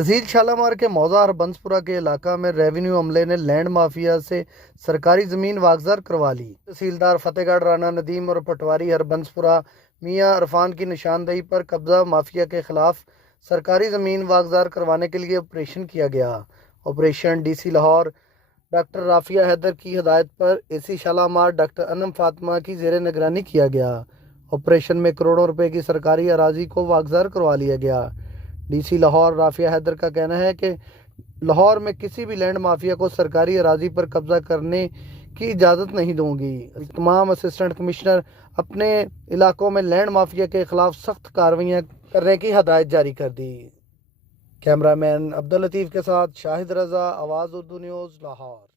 तहसील शालामार के मौजा हरबंसपुरा के इलाका में रेवेन्यू अमले ने लैंड माफिया से सरकारी ज़मीन वागजार करवा ली। तहसीलदार फतेहगढ़ राना नदीम और पटवारी हरबंसपुरा मियां इरफान की निशानदेही पर कब्जा माफिया के खिलाफ सरकारी ज़मीन वागजार करवाने के लिए ऑपरेशन किया गया। Operation DC Lahore doctor Rafia Haider की हिदायत पर एसी शालामार डॉक्टर अनम फातिमा की ज़ेर निगरानी किया गया। ऑपरेशन में करोड़ों रुपए की सरकारी अराजी को वागजार करवा लिया गया। डीसी लाहौर राफिया हैदर का कहना है कि लाहौर में किसी भी लैंड माफिया को सरकारी अराजी पर कब्जा करने की इजाज़त नहीं दूंगी। तमाम असिस्टेंट कमिश्नर अपने इलाकों में लैंड माफिया के खिलाफ सख्त कार्रवाइयाँ करने की हदायत जारी कर दी। कैमरामैन अब्दुल लतीफ़ के साथ शाहिद रज़ा, आवाज़ उर्दू न्यूज़, लाहौर।